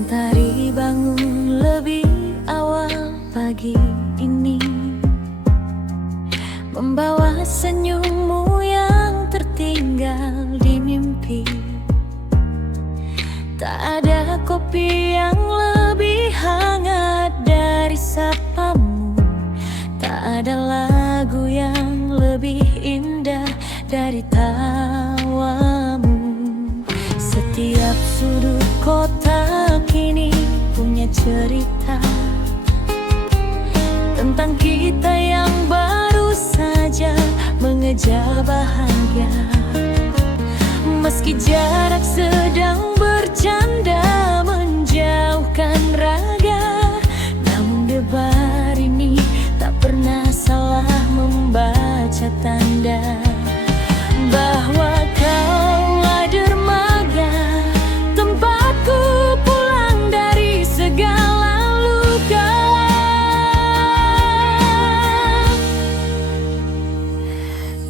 Mentari bangun lebih awal pagi ini, membawa senyummu yang tertinggal di mimpi. Tak ada kopi yang lebih hangat dari sapamu, tak ada lagu yang lebih indah dari tawamu. Setiap sudut kota kini punya cerita tentang kita yang baru saja mengejar bahagia. Meski jarak sedang bercanda menjauhkan raga, namun debar ini tak pernah salah membaca tanda bahwa kaulah dermaga, tempatku pulang dari segala luka.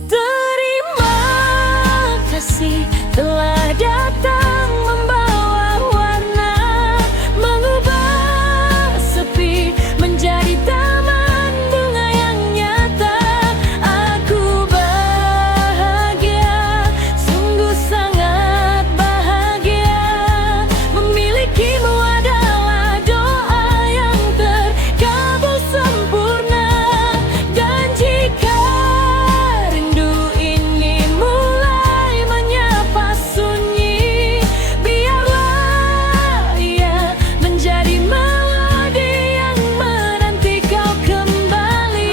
Terima kasih telah datang membawa warna, mengubah sepi menjadi taman bunga yang nyata. Aku bahagia, sungguh sangat bahagia. Memilikimu adalah doa yang terkabul sempurna. Dan jika rindu ini mulai menyapa sunyi, biarlah ia menjadi melodi yang menanti kau kembali.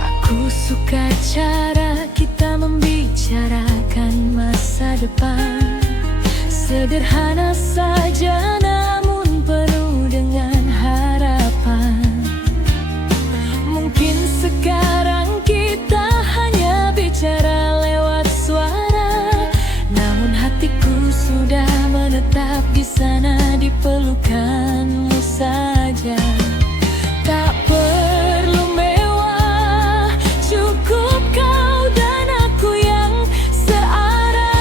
Aku suka cara kita membicarakan masa depan. Sederhana saja namun penuh dengan harapan. Mungkin sekarang kita hanya bicara lewat suara, namun hatiku sudah menetap di sana, di pelukanmu saja. Tak perlu mewah, cukup kau dan aku yang searah.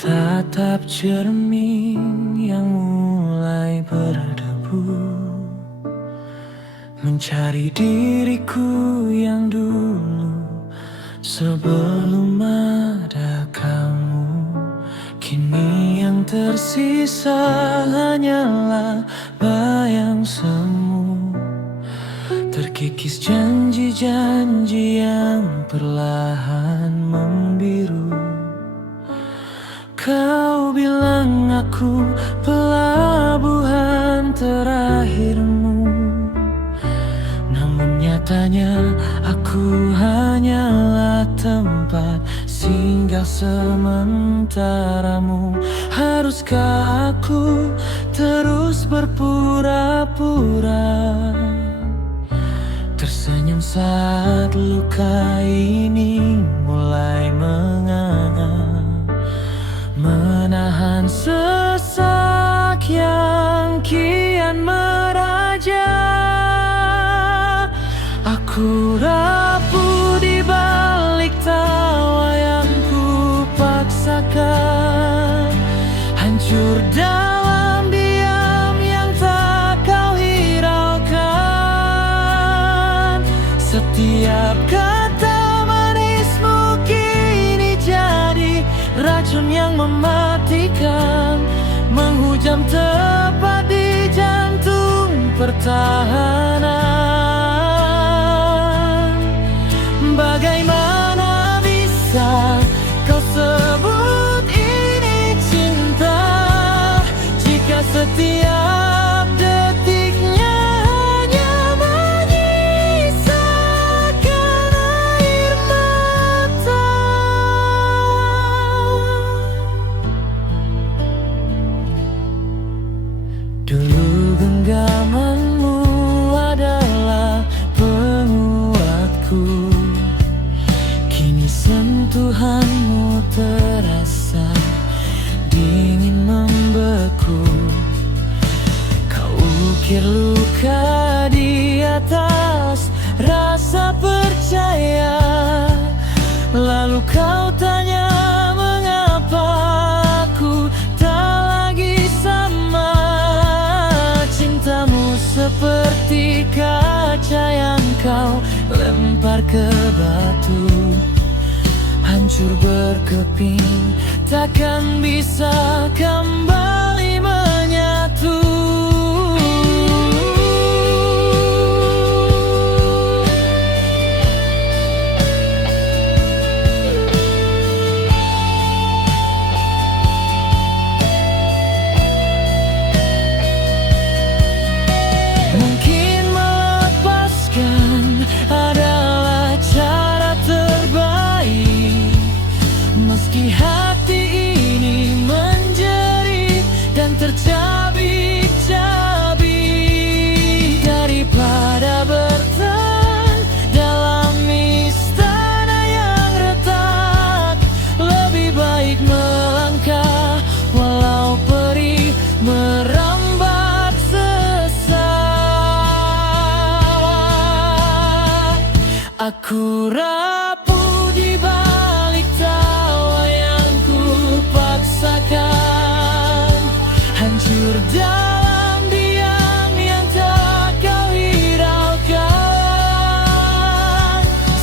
Tatap cermin yang mulai berdebu, mencari diriku yang dulu sebelum ada kamu. Kini yang tersisa hanyalah bayang semu, terkikis janji-janji yang perlahan membiru. Kau bilang aku pelabuhan terakhirmu, namun nyatanya aku hanyalah tempat singgah sementaramu. Haruskah aku terus berpura-pura, tersenyum saat luka ini mulai menganga, menahan sesak yang kian meraja. Aku rapuh di balik tawa yang ku paksakan, hancur dalam diam yang tak kau hiraukan. Setiap kata manismu kini jadi racun yang mematikan, menghujam tepat di jantung pertahanan. Bagaimana bisa kau sebut ini cinta, jika setiap detiknya hanya menyisakan air mata. Dulu genggamanmu adalah penguatku, kini sentuhanmu terasa dingin membeku. Kau ukir luka di atas rasa percaya, lalu kau tanya mengapa aku tak lagi sama. Cintamu seperti kaca yang kau lempar ke batu, hancur berkeping, takkan bisa kembali menyatu. Mungkin melepaskan adalah cara terbaik, meski hati ini menjerit dan tercabik-cabik. Daripada bertahan dalam istana yang retak, lebih baik melangkah walau perih merambat sesat. Aku rapuh di balik tawa yang ku paksakan, hancur dalam diam yang tak kau hiraukan.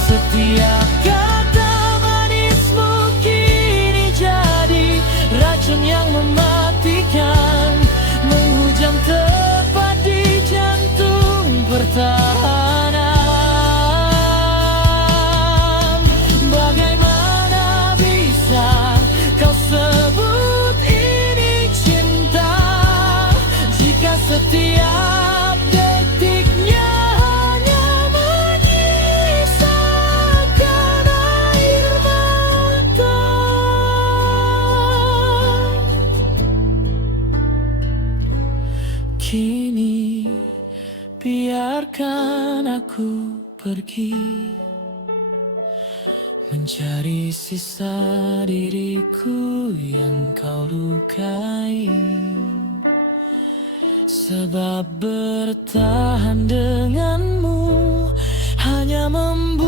Setiap kata manismu kini jadi racun yang mematikan, menghujam tepat di jantung pertahanan. Bagaimana bisa kau sebut ini cinta, jika setiap detiknya hanya menyisakan air mata. Kini biarkan aku pergi, mencari sisa diriku yang kau lukai. Sebab bertahan denganmu hanya membuatku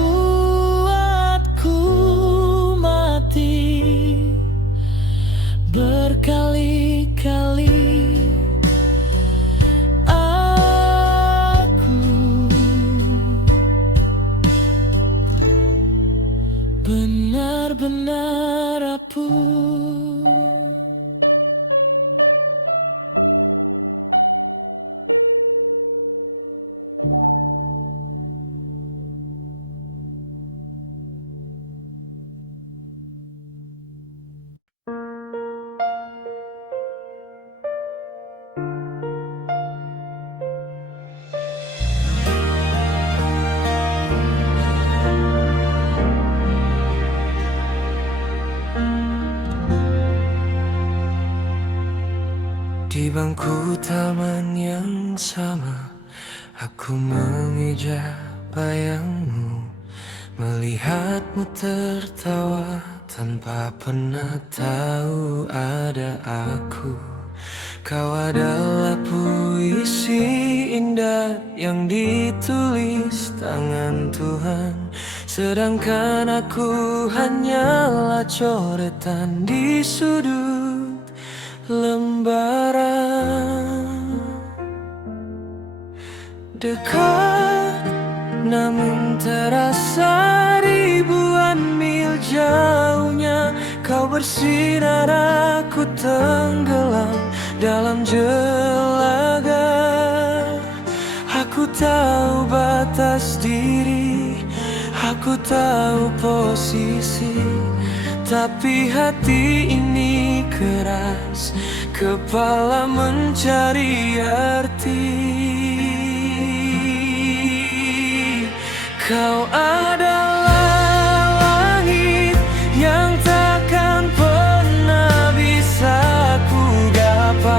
mati. harapku. Di bangku taman yang sama, aku mengeja bayangmu, melihatmu tertawa tanpa pernah tahu ada aku. Kau adalah puisi indah yang ditulis tangan Tuhan, sedangkan aku hanyalah coretan di sudut lembaran. Dekat namun terasa ribuan mil jauhnya, kau bersinar, aku tenggelam dalam jelaga. Aku tahu batas diri, aku tahu posisi, tapi hati ini keras, kepala mencari arti. Kau adalah langit yang takkan pernah bisa ku gapai.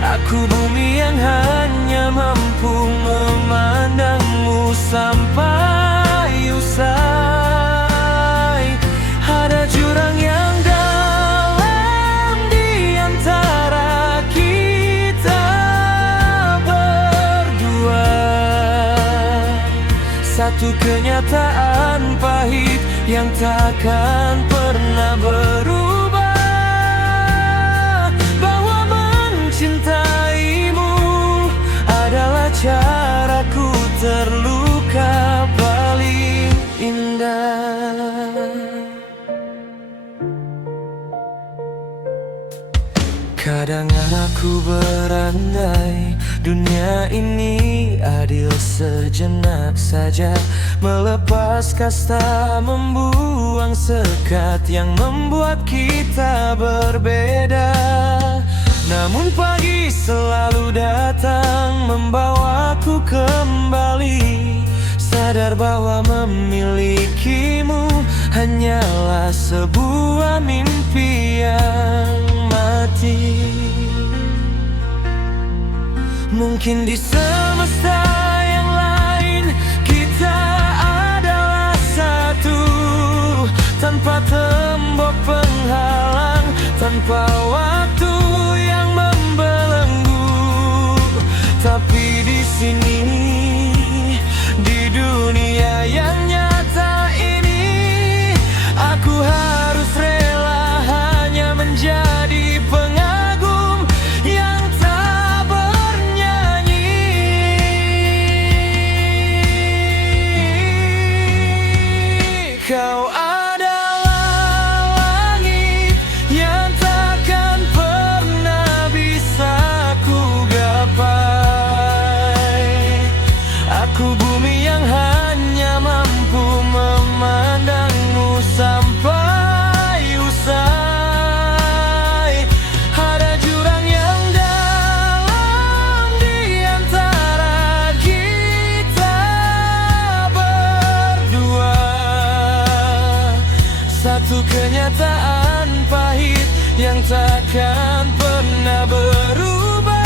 Aku bumi yang hanya mampu memandangmu sampai usai. Ada jurang yang dalam di antara kita berdua, satu kenyataan pahit yang takkan pernah berubah, bahwa mencintaimu adalah caraku terluka paling indah. Kadang aku berandai dunia ini adil sejenak saja, melepas kasta, membuang sekat yang membuat kita berbeda. Namun pagi selalu datang membawaku kembali, sadar bahwa memilikimu hanyalah sebuah mimpi yang mati. Mungkin di semesta yang lain kita adalah satu, tanpa tembok penghalang, tanpa waktu yang membelenggu. Tapi di sini, di dunia yang nyata ini, aku harus rela hanya menjadi pengagum yang tak bernyanyi. Kau adalah langit yang takkan pernah bisa ku gapai. Aku bumi yang hanya mampu memandangmu sampai usai. Ada jurang yang dalam di antara kita berdua, satu kenyataan pahit yang takkan pernah berubah,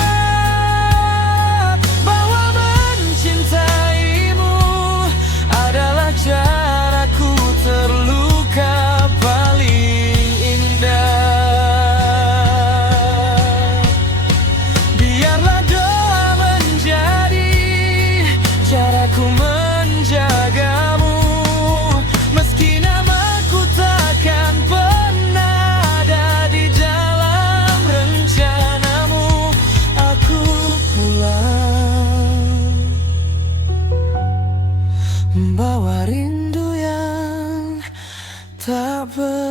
bahwa mencintaimu adalah caraku terluka paling indah. Biarlah doa menjadi caraku menjagamu, meski namaku takkan pernah ada di dalam rencana. tak bertuan.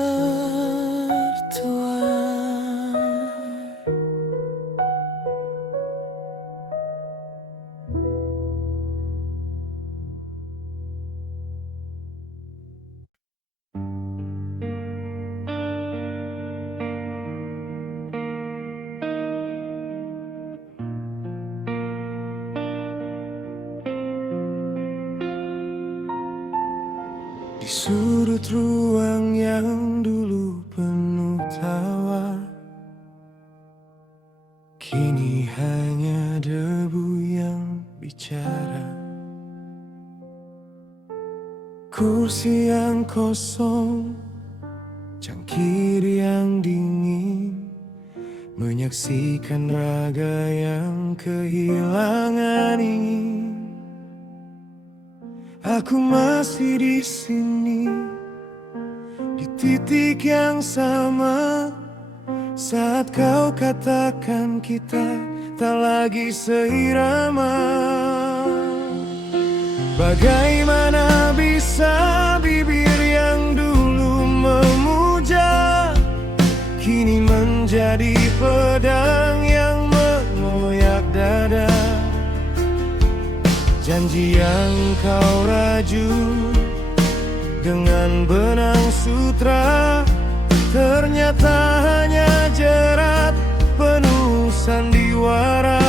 Di sudut ruang yang dulu penuh tawa, kini hanya debu yang bicara. Kursi yang kosong, cangkir yang dingin, menyaksikan raga yang kehilangan ingin. Aku masih di sini, di titik yang sama, saat kau katakan kita tak lagi seirama. Bagaimana bisa bibir yang dulu memuja kini menjadi pedang yang mengoyak dada. Janji yang kau raju dengan benang sutra ternyata hanya jerat penuh sandiwara.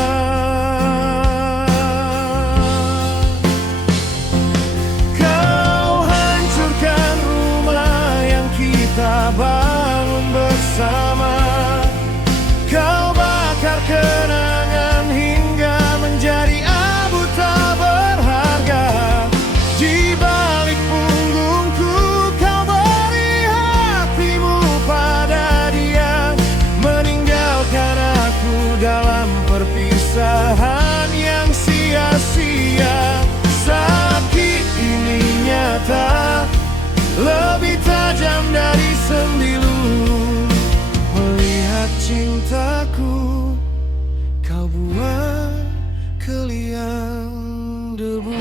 Kau hancurkan rumah yang kita bangun bersama. Kau bakar kenangan hingga menjadi abu tak berharga. Di balik punggungku kau beri hatimu pada dia, meninggalkan aku dalam perpisahan yang sia-sia. Sakit ini nyata, lebih tajam dari sembilu. Melihat cintaku kau buang ke liang debu.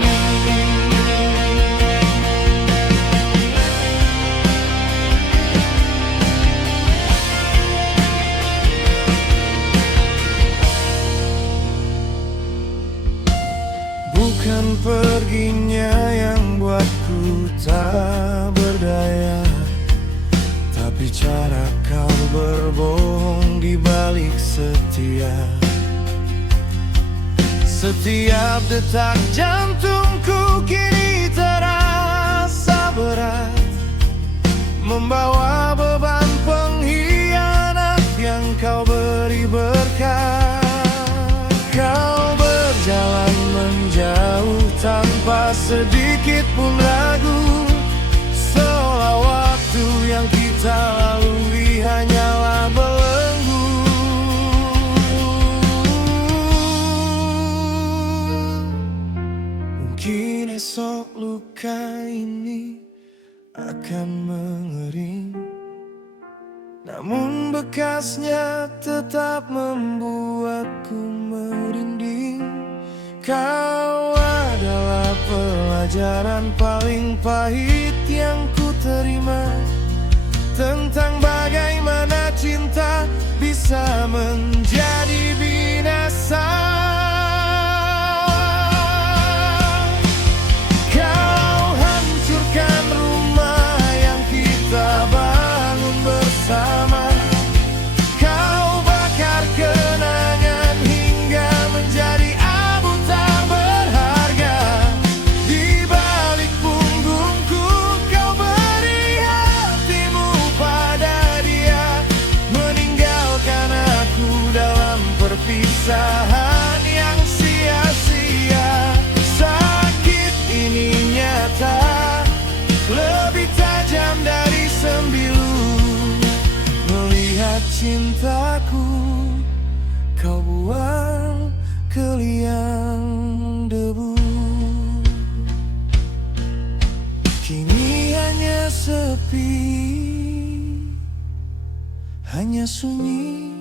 Bukan perginya yang buatku tak berdaya, tapi cara kau berbohong di balik setia. Setiap detak jantungku kini terasa berat, membawa beban pengkhianat yang kau beri berkat. Kau berjalan menjauh tanpa sedikit pun ragu, seolah waktu yang kita lalui hanyalah belenggu. Mungkin esok luka ini akan mengering, namun bekasnya tetap membuatku merinding. Kau adalah pelajaran paling pahit yang ku terima, tentang bagaimana cinta bisa menjadi binasa. Kau hancurkan rumah yang kita bangun bersama. Kau bakar kenangan hingga menjadi abu tak berharga. Di balik punggungku kau beri hatimu pada dia, meninggalkan aku dalam perpisahan yang sia-sia. Sakit ini nyata, lebih tajam dari sembilu. Melihat cintaku kau buang ke liang debu. Kini hanya sepi, hanya sunyi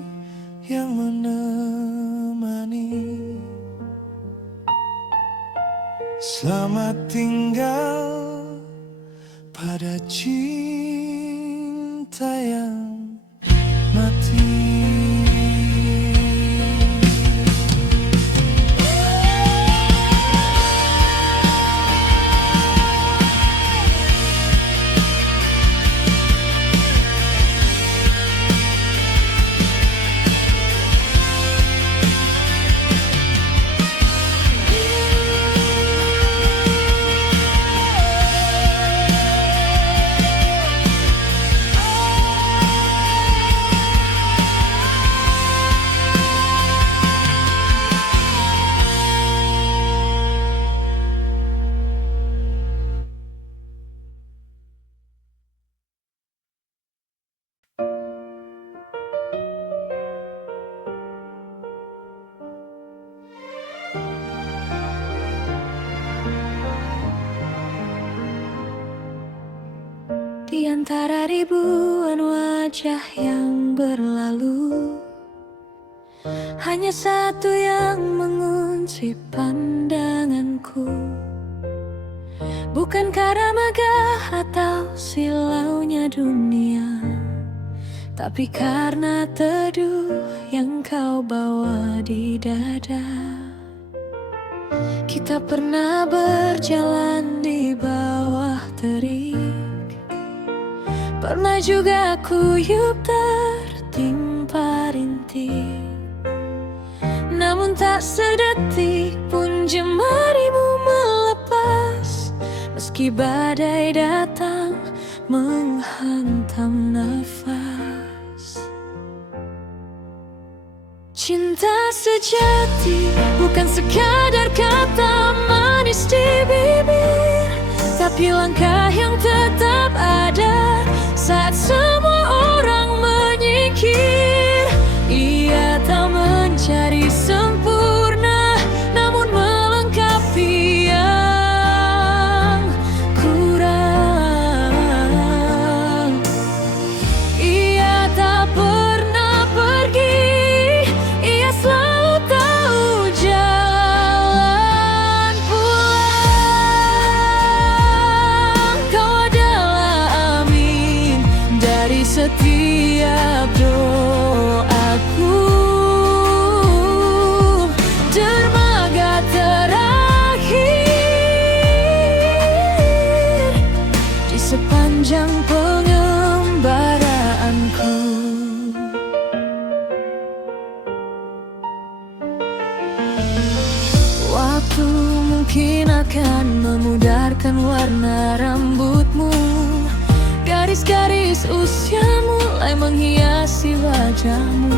yang menemani. Selamat tinggal pada cinta. hati. Di antara ribuan wajah yang berlalu, hanya satu yang mengunci pandanganku. Bukan karena megah atau silaunya dunia, tapi karena teduh yang kau bawa di dada. Kita pernah berjalan di bawah terik, pernah juga kuyup tertimpa rintik. Namun tak sedetik pun jemarimu melepas, meski badai datang menghantam nafas. Cinta sejati bukan sekadar kata manis di bibir, tapi langkah yang tetap ada saat semua orang menyingkir. Ia tak mencari sempurna, namun melengkapi yang kurang. Ia tak pernah pergi, ia selalu tahu jalan pulang. Kau adalah amin dari setiap doaku, dermaga terakhir di sepanjang pengembaraanku. Waktu mungkin akan memudarkan warna rambutmu, garis-garis usia mulai menghiasi wajahmu.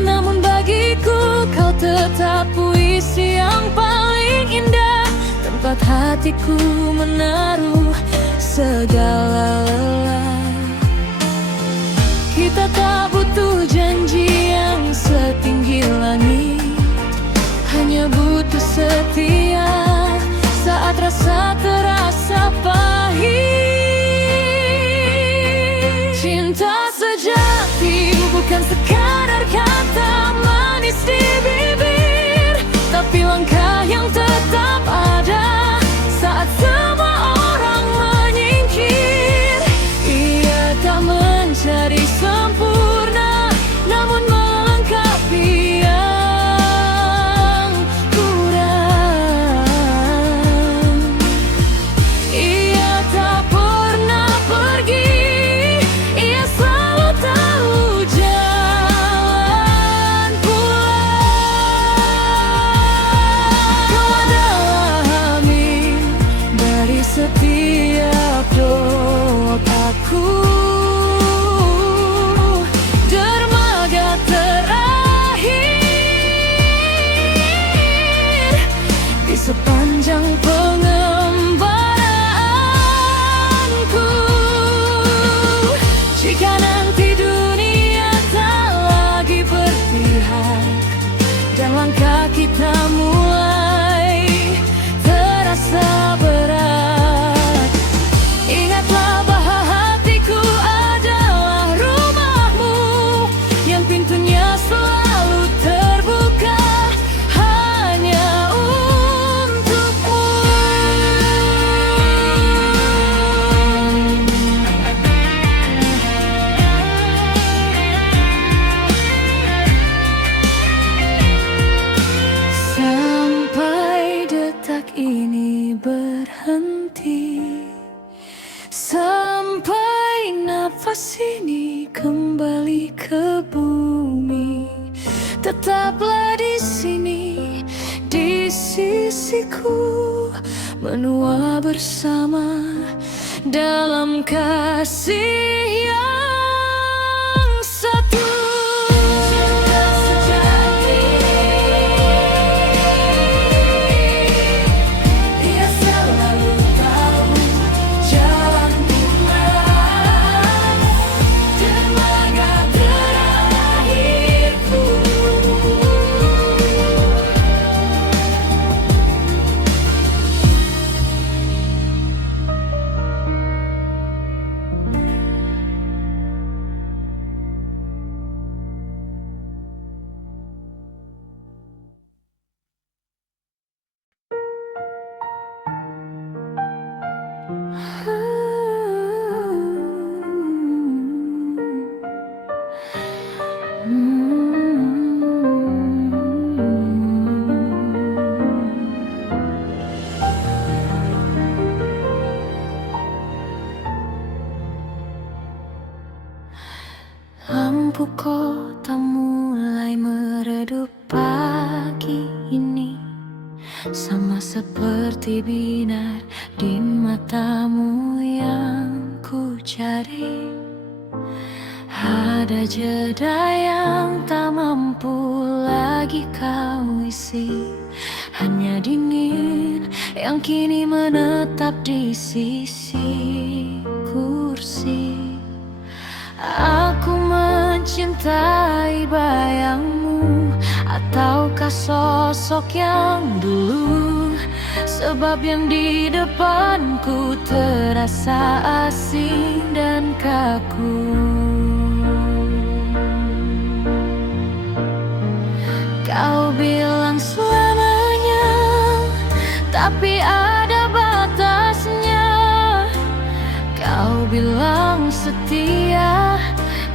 Namun bagiku kau tetap puisi yang paling indah, tempat hatiku menaruh segala lelah. Kita tak butuh janji yang setinggi langit, hanya butuh setia saat rasa terasa pahit. Cinta sejati bukan sekadar kata manis di bibir, tapi langkah yang tetap ada saat semua orang menyingkir. Ia tak mencari sempurna, namun melengkapi yang kurang. Ia tak pernah pergi, ia selalu tahu jalan sampai nafas ini kembali ke bumi. Tetaplah di sini, di sisiku, menua bersama dalam kasih yang satu. Cinta sejati, dia selalu tahu jalan pulang, tenaga terakhirku. Lampu kota mulai meredup pagi ini, sama seperti binar di matamu yang ku cari. Ada jeda yang tak mampu lagi kau isi, hanya dingin yang kini menetap di sisi kursi. Aku mencintai bayangmu, ataukah sosok yang dulu? Sebab yang di depanku terasa asing dan kaku. Kau bilang selamanya, tapi ada batasnya. Kau bilang setia,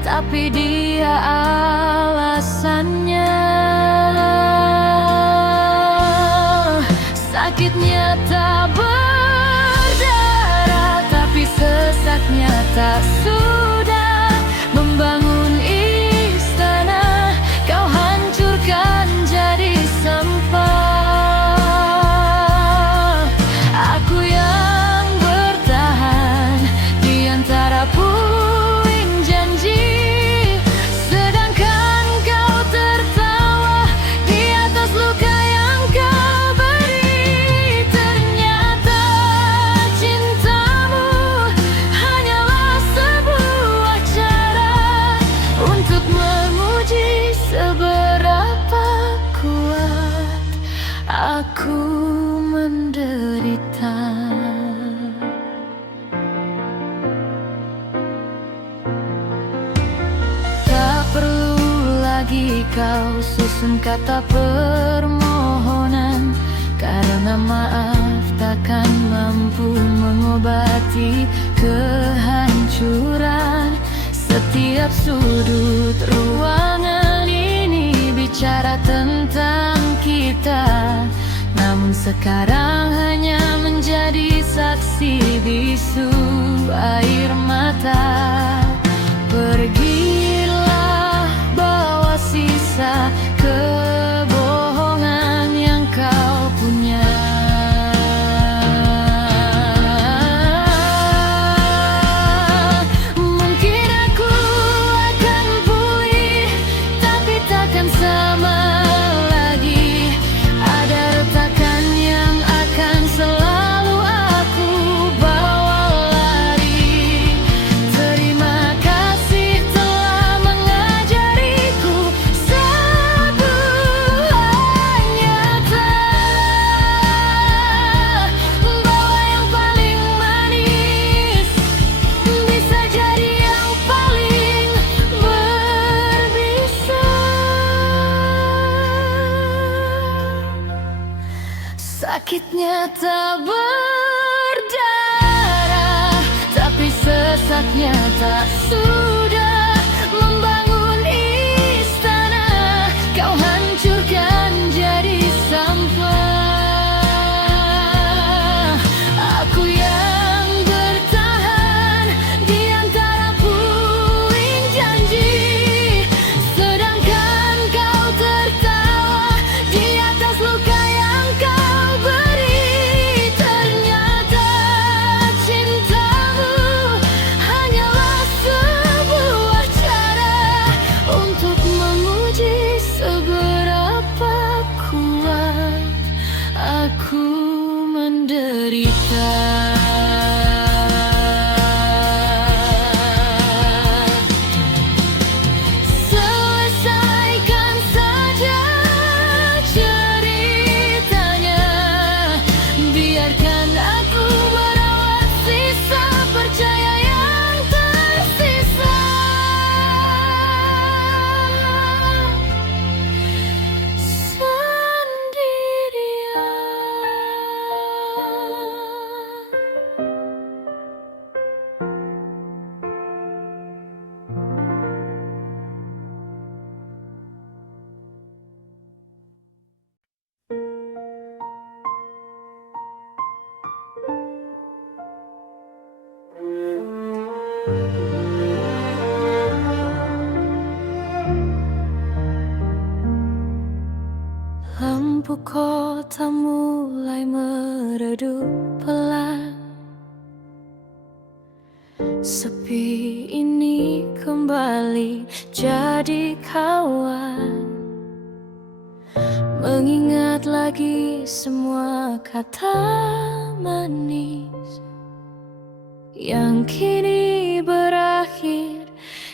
tapi dia alasannya. Sakitnya tak berdarah, tapi sesaknya tak sudah. Membangun istana, kau hancurkan jadi sampah. Aku yang bertahan di antara puing janji, sedangkan kau tertawa di atas luka yang kau beri. Ternyata cintamu hanyalah sebuah cara untuk menguji seberapa kuat aku menderita. Tak perlu lagi kau susun kata permohonan, karena maaf takkan mampu mengobati kehancuran. Setiap sudut ruangan ini bicara tentang kita, namun sekarang hanya menjadi saksi bisu air mata. Pergilah bawa sisa kebohongan yang kau punya. Mungkin aku akan pulih, tapi takkan sama lagi. Ada retakan yang akan selalu aku bawa lari. Terima kasih telah mengajariku sebuah nyata, bahwa yang paling manis bisa jadi yang paling berbisa. Sakitnya tak berdarah, tapi sesaknya tak sudah. Membangun istana, kau hancurkan jadi sampah. Aku yang bertahan Lampu kota mulai meredup pelan. Sepi ini kembali jadi kawan. Mengingat lagi semua kata manis yang kini berakhir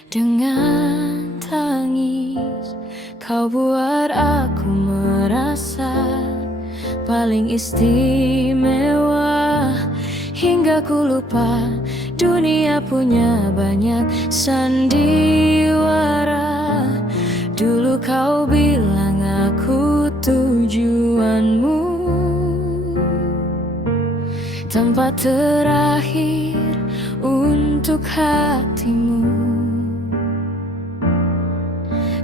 dengan tangis. Kau buat aku merasa paling istimewa, hingga ku lupa dunia punya banyak sandiwara. Dulu kau bilang aku tujuanmu, tempat terakhir untuk hatimu.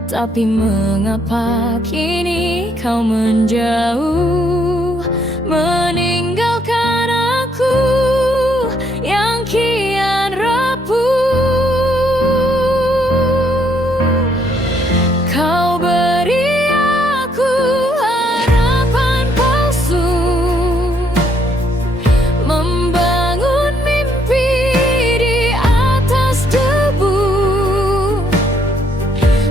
Tapi mengapa kini kau menjauh, meninggalkan aku yang kian rapuh. Kau beri aku harapan palsu, membangun mimpi di atas debu.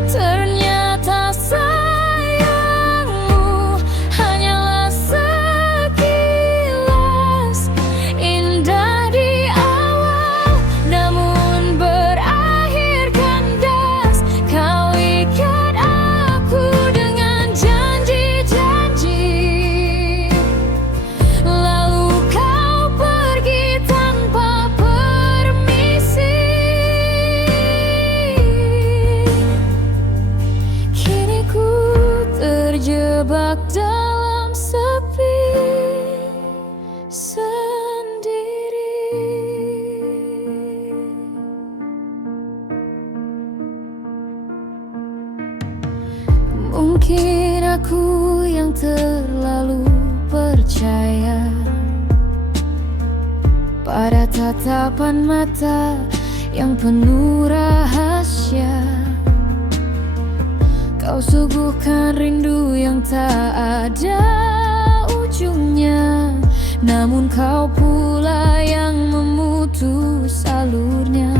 Ternyata sayangmu hanyalah sekilas, indah di awal namun berakhir kandas. Kau ikat aku dengan janji-janji, lalu kau pergi tanpa permisi. Kini ku terjebak dalam sepi sendiri. Mungkin aku yang terlalu percaya pada tatapan mata yang penuh rahasia. Kau suguhkan rindu yang tak ada ujungnya, namun kau pula yang memutus alurnya.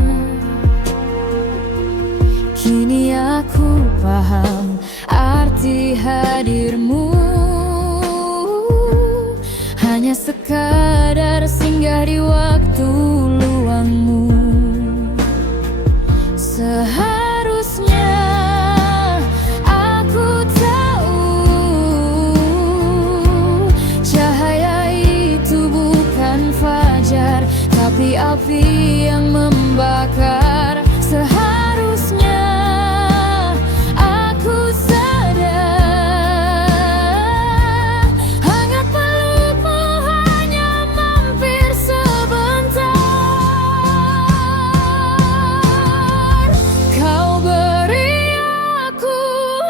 Kini aku paham arti hadirmu, hanya sekadar singgah di waktu luangmu. Seharusnya aku tahu cahaya itu bukan fajar, tapi api yang membakar. Seharusnya aku sadar hangat pelukmu hanya mampir sebentar. Kau beri aku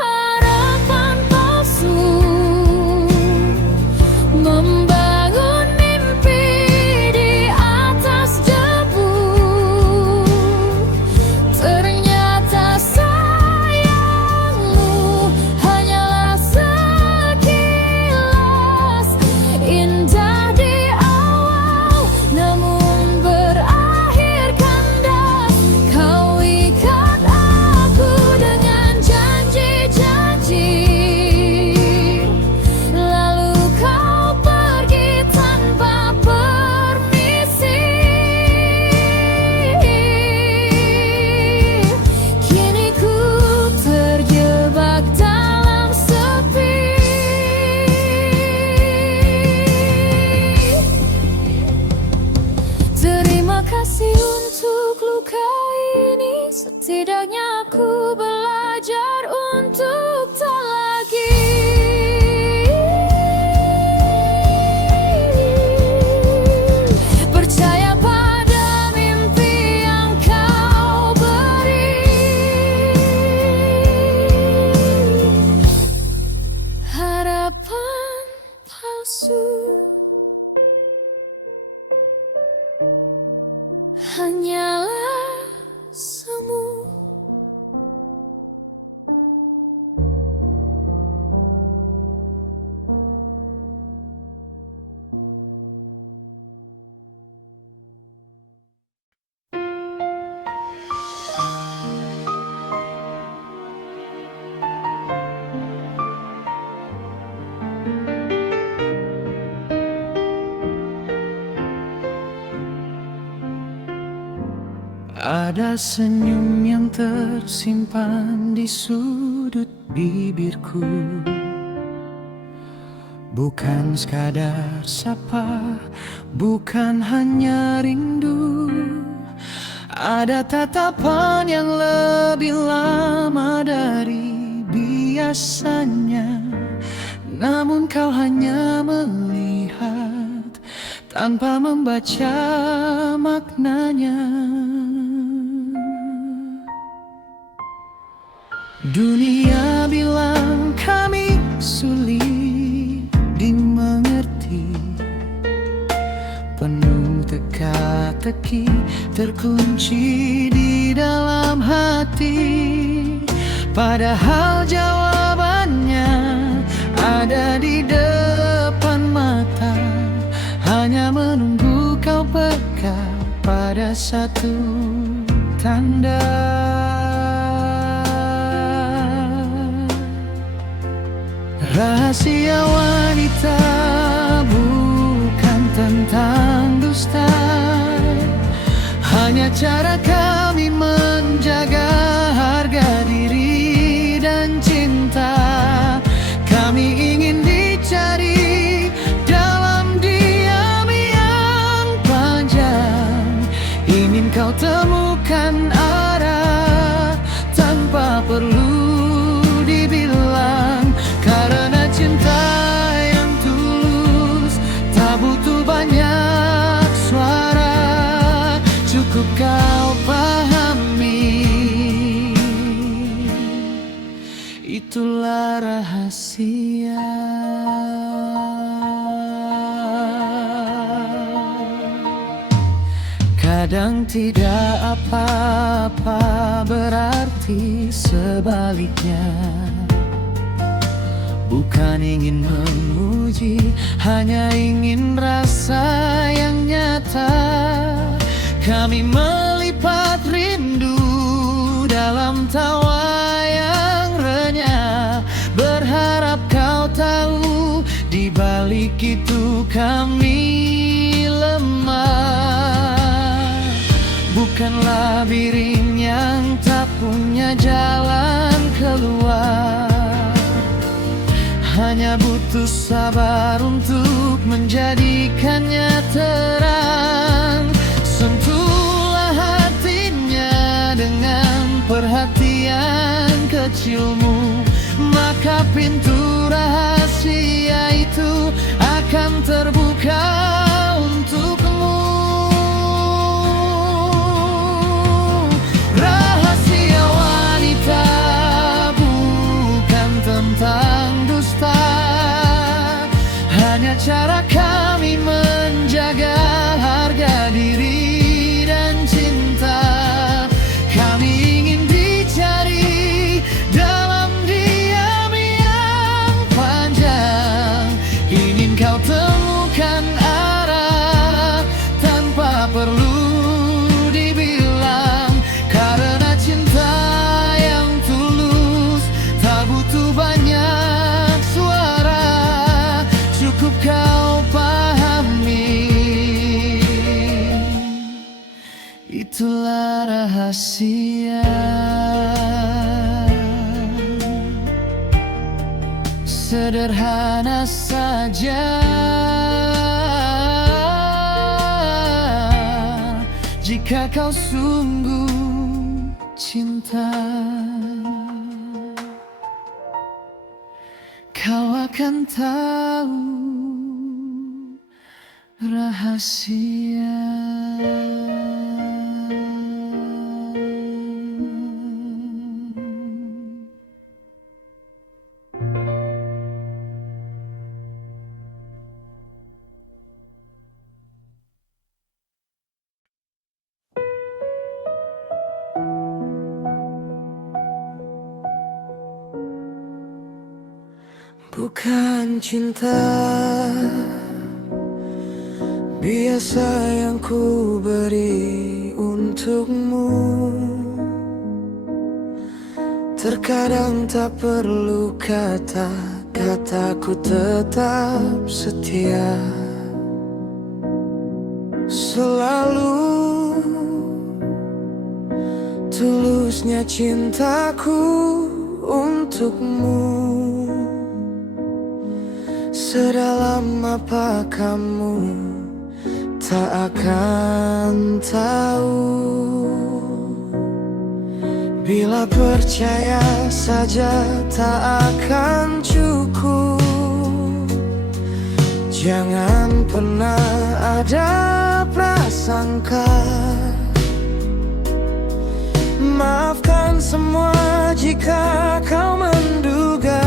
harapan palsu, membangun mimpi di atas debu. Ternyata sayangmu hanyalah sekilas, indah di awal namun berakhir kandas. Kau ikat aku dengan janji-janji, lalu kau pergi tanpa permisi. Kini ku terjebak dalam sepi. Terima kasih untuk luka ini, setidaknya aku belajar untuk tak lagi percaya pada mimpi yang kau beri. Harapan palsu hanyalah Ada senyum yang tersimpan di sudut bibirku, bukan sekadar sapa, bukan hanya rindu. Ada tatapan yang lebih lama dari biasanya, namun kau hanya melihat tanpa membaca maknanya. Dunia bilang kami sulit dimengerti, penuh teka-teki, terkunci di dalam hati. Padahal jawabannya ada di depan mata, hanya menunggu kau peka pada satu tanda. Rahasia wanita bukan tentang dusta, hanya cara kami menjaga harga diri dan cinta. Kami ingin dicari dalam diam yang panjang, ingin kau temukan arah tanpa perlu dibilang. Karena cinta yang tulus tak butuh banyak suara, cukup kau pahami. Itulah rahasia. Kadang tidak apa-apa berarti sebaliknya. Bukan ingin memuji, hanya ingin rasa yang nyata. Kami melipat rindu dalam tawa yang renyah, berharap kau tahu di balik itu kami lemah. Bukan labirin yang tak punya jalan keluar, hanya butuh sabar untuk menjadikannya terang. Sentuhlah hatinya dengan perhatian kecilmu, maka pintu rahasia itu akan terbuka untukmu. Rahasia wanita bukan tentang dusta, hanya cara kami menjaga harga diri dan cinta. Kami ingin dicari dalam diam yang panjang, ingin kau temukan arah tanpa perlu dibilang. Karena cinta yang tulus tak butuh banyak suara, cukup kau pahami. Itulah rahasia. Sederhana saja, jika kau sungguh cinta, kau akan tahu rahasia. Bukan cinta biasa yang ku beri untukmu, terkadang tak perlu kata-kataku tetap setia. Selalu tulusnya cintaku untukmu. Sedalam apa kamu tak akan tahu. Bila percaya saja tak akan cukup, jangan pernah ada prasangka. Maafkan semua jika kau menduga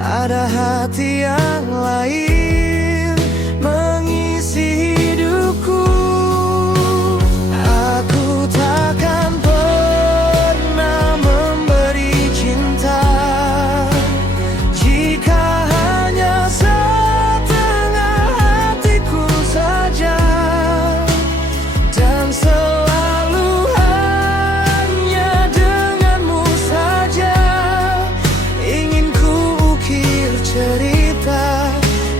ada hati yang lain mengisi hidupku. Aku takkan pernah memberi cinta jika hanya setengah hatiku saja, dan selalu hanya denganmu saja. Ingin ku ukir cerita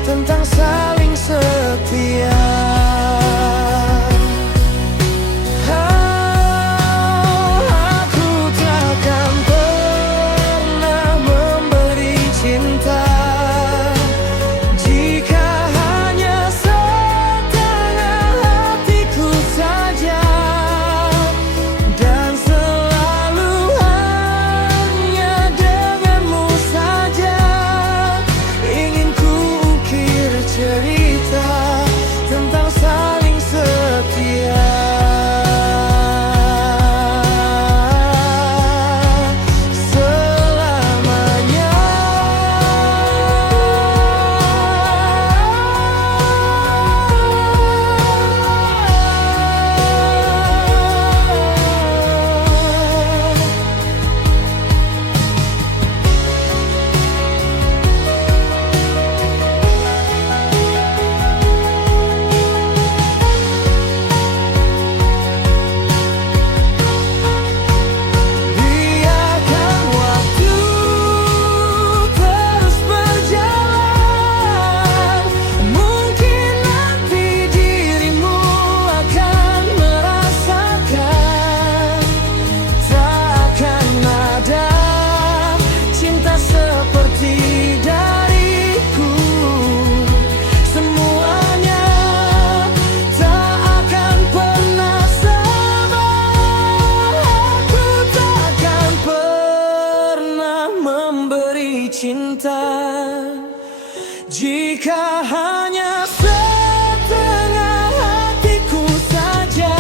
tentang saling setia. Aku takkan pernah memberi cinta jika hanya setengah hatiku saja, dan selalu hanya denganmu saja. Ingin ku ukir cerita tentang saling setia. Selamanya. Biarkan waktu terus berjalan. Mungkin nanti dirimu akan merasakan tak akan ada cinta seperti dariku. Semuanya tak akan pernah sama. Aku takkan pernah memberi cinta jika hanya setengah hatiku saja,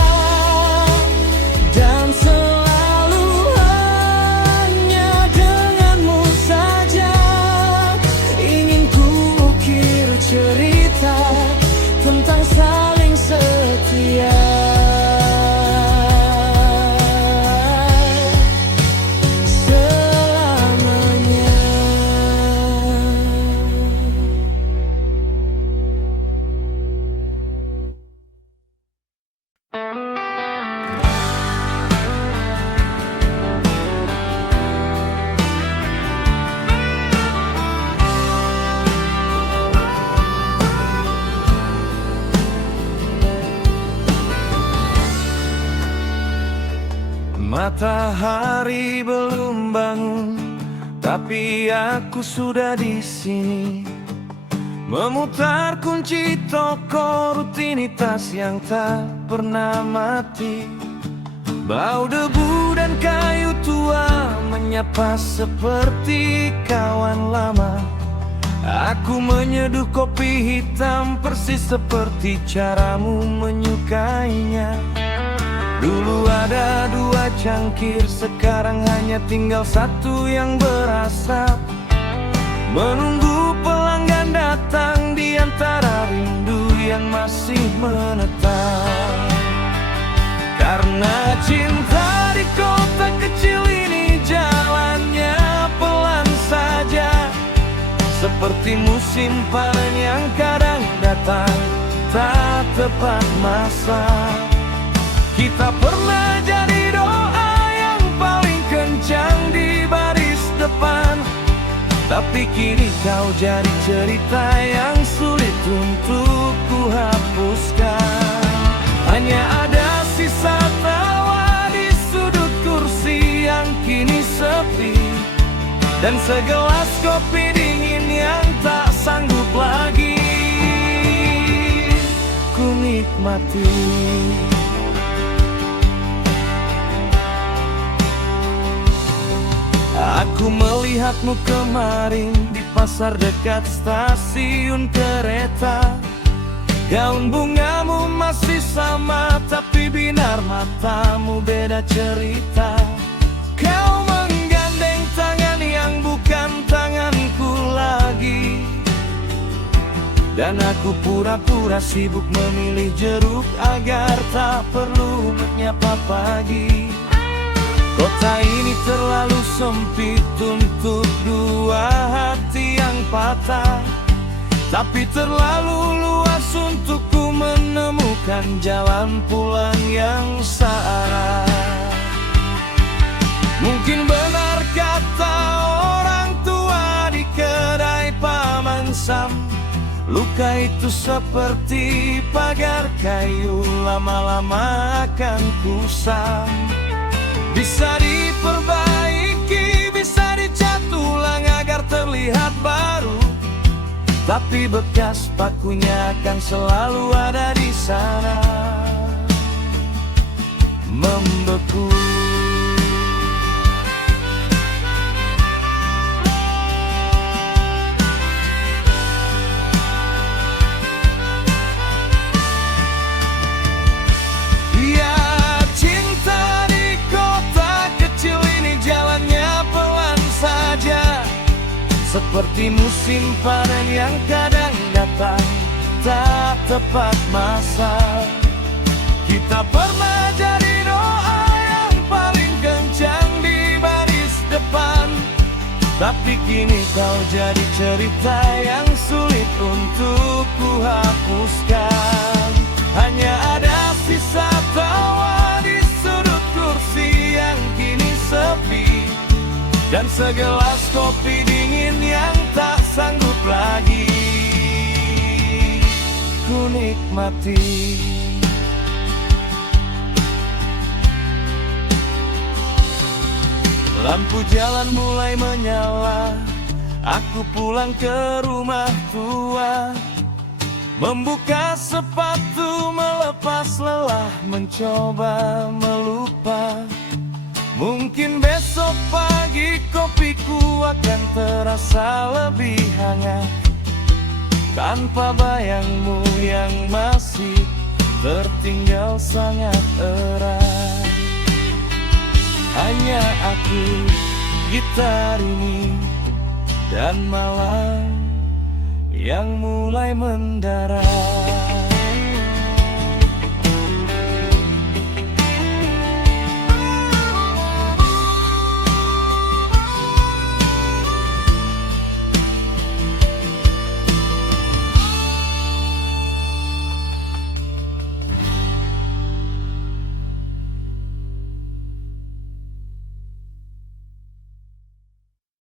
dan selalu hanya denganmu saja. Ingin ku ukir cerita tentang saling setia. Selamanya. Matahari belum bangun, tapi aku sudah di sini, memutar kunci toko rutinitas yang tak pernah mati. Bau debu dan kayu tua menyapa seperti kawan lama. Aku menyeduh kopi hitam persis seperti caramu menyukainya. Dulu ada 2 cangkir, sekarang hanya tinggal 1 yang berasap, menunggu pelanggan datang di antara rindu yang masih menetap. Karena cinta di kota kecil ini jalannya pelan saja, seperti musim panen yang kadang datang tak tepat masa. Kita pernah jadi doa yang paling kencang di baris depan, tapi kini kau jadi cerita yang sulit untuk ku hapuskan. Hanya ada sisa tawa di sudut dan segelas kopi dingin yang tak sanggup lagi ku nikmati. Aku melihatmu kemarin di pasar dekat stasiun kereta. Gaun bungamu masih sama, tapi binar matamu beda cerita. Kau menggandeng tangan yang bukan tanganku lagi, dan aku pura-pura sibuk memilih jeruk agar tak perlu menyapa pagi. Kota ini terlalu sempit untuk dua hati yang patah, tapi terlalu luas untukku menemukan jalan pulang yang searah. Mungkin benar kata orang tua di kedai Paman Sam, luka itu seperti pagar kayu, lama-lama akan kusam. Bisa diperbaiki, bisa dicat ulang agar terlihat baru, tapi bekas pakunya akan selalu ada di sana, membeku. Ya, cinta di kota kecil ini jalannya pelan saja, seperti musim panen yang kadang datang tak tepat masa. Kita pernah jadi doa yang paling kencang di baris depan, tapi kini kau jadi cerita yang sulit untuk ku hapuskan. Hanya ada sisa tawa di sudut kursi yang kini sepi, dan segelas kopi dingin yang tak sanggup lagi ku nikmati. Lampu jalan mulai menyala, aku pulang ke rumah tua, membuka sepatu, melepas lelah, mencoba melupa. Mungkin besok pagi kopiku akan terasa lebih hangat, tanpa bayangmu yang masih tertinggal sangat erat. Hanya aku, gitar ini, dan malam yang mulai mendarat.